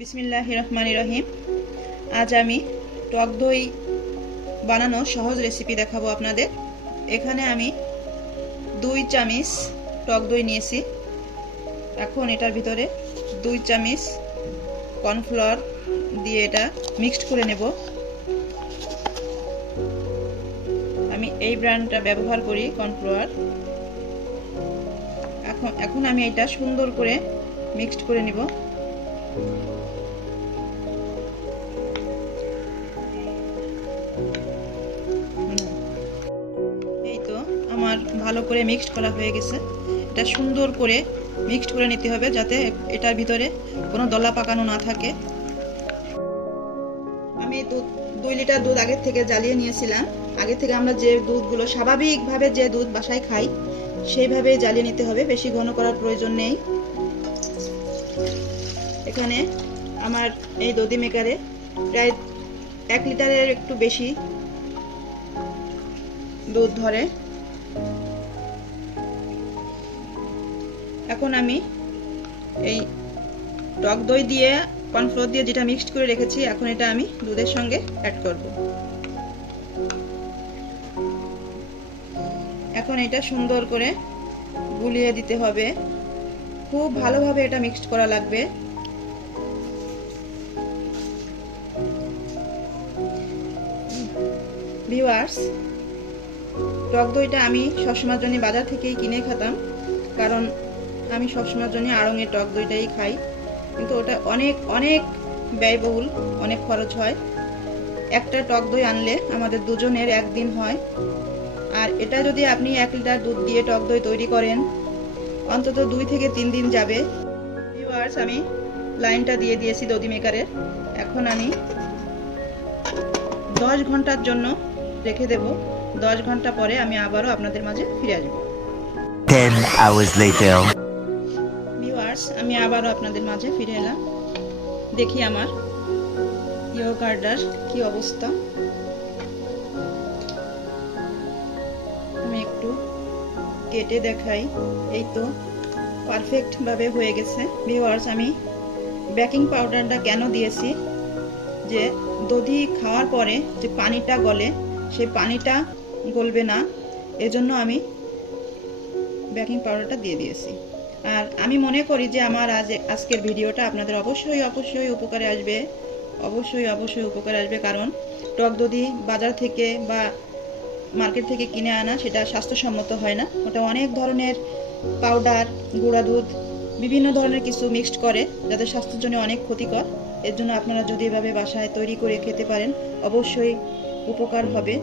বিসমিল্লাহির রহমানির রহিম। আজ আমি টক দই বানানো সহজ রেসিপি দেখাবো আপনাদের। এখানে আমি 2 চামচ টক দই নিয়েছি। এখন এটার ভিতরে 2 চামচ কর্নফ্লাওয়ার দিয়ে এটা মিক্সড করে নেব। আমি এই ব্র্যান্ডটা ব্যবহার করি, কর্নফ্লাওয়ার। এখন আমি এটা সুন্দর করে মিক্সড করে নেব। এই তো আমার ভালো করে মিক্সড করা হয়ে গেছে। এটা সুন্দর করে মিক্সড করে নিতে হবে যাতে এটার ভিতরে কোনো দলা পাকানো না থাকে। আমি 2 লিটার দুধ আগে থেকে জ্বালিয়ে নিয়েছিলাম। আগে থেকে আমরা যে দুধগুলো স্বাভাবিকভাবে যে দুধ বাসায় খাই সেইভাবে জ্বালিয়ে নিতে হবে, বেশি ঘন করার প্রয়োজন নেই। এখানে আমার এই দধি মেকারে প্রায় 1 লিটারের একটু বেশি দুধ ধরে। এখন আমি এই টক দই দিয়ে কর্নফ্লোর দিয়ে যেটা মিক্সড করে রেখেছি, এখন এটা আমি দুধের সঙ্গে অ্যাড করব। এখন এটা সুন্দর করে গুলিয়ে দিতে হবে, খুব ভালোভাবে এটা মিক্সড করা লাগবে। ভিউয়ার্স, টক দইটা আমি সবসময়ের জন্য বাজার থেকেই কিনে খেতাম, কারণ আমি সবসময়ের জন্য আড়ঙের টক দইটাই খাই, কিন্তু ওটা অনেক অনেক ব্যয়বহুল, অনেক খরচ হয়। একটা টক দই আনলে আমাদের দুজনের একদিন হয়, আর এটা যদি আপনি 1 লিটার দুধ দিয়ে টক দই তৈরি করেন অন্তত 2 থেকে 3 দিন যাবে। ভিউয়ার্স, আমি লাইনটা দিয়ে দিয়েছি দধি মেকারের। এখন আমি 10 ঘন্টার জন্য রেখে দেব। 10 ঘন্টা পরে আমি আবারও আপনাদের মাঝে ফিরে আসবো। 10 hours later. ভিউয়ার্স, আমি আবারও আপনাদের মাঝে ফিরে এলাম। দেখি আমার ইয়োগার্টার কি অবস্থা। আমি একটু কেটে দেখাই। এই তো পারফেক্ট ভাবে হয়ে গেছে। ভিউয়ার্স, আমি বেকিং পাউডারটা কেন দিয়েছি, যে দধি খাওয়ার পরে যে পানিটা গলে সেই পানিটা গলবে না, এজন্য আমি বেকিং পাউডারটা দিয়ে দিয়েছি। আর আমি মনে করি যে আমার আজকের ভিডিওটা আপনাদের অবশ্যই উপকারে আসবে। অবশ্যই উপকারে আসবে, কারণ টক দধি বাজার থেকে বা মার্কেট থেকে কিনে আনা সেটা স্বাস্থ্যসম্মত হয় না। ওটা অনেক ধরনের পাউডার, গুঁড়া দুধ, বিভিন্ন ধরনের কিছু মিক্সড করে, যাদের স্বাস্থ্যের জন্য অনেক ক্ষতিকর। এর জন্য আপনারা যদি এভাবে বাসায় তৈরি করে খেতে পারেন অবশ্যই উপকার হবে।